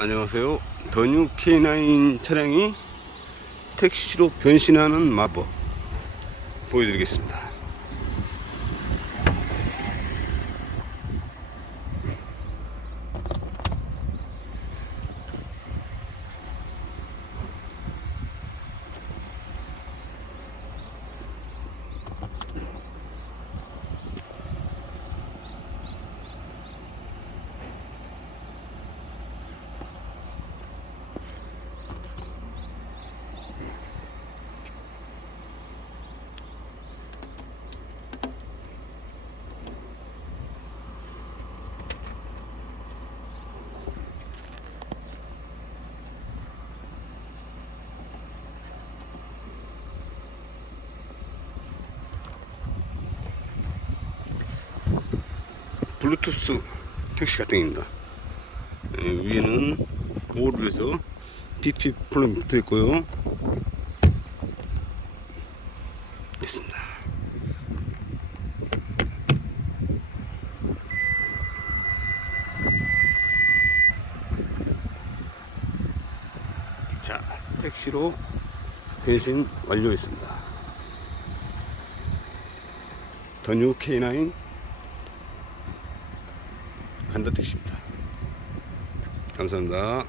안녕하세요. 더뉴 K9 차량이 택시로 변신하는 마법 보여드리겠습니다. 블루투스 택시 가등입니다. 예, 위에는 보호를 위해서 PP 플럼 붙어 있고요. 됐습니다. 자, 택시로 변신 완료했습니다. 더 뉴 K9 간다 택시입니다. 감사합니다.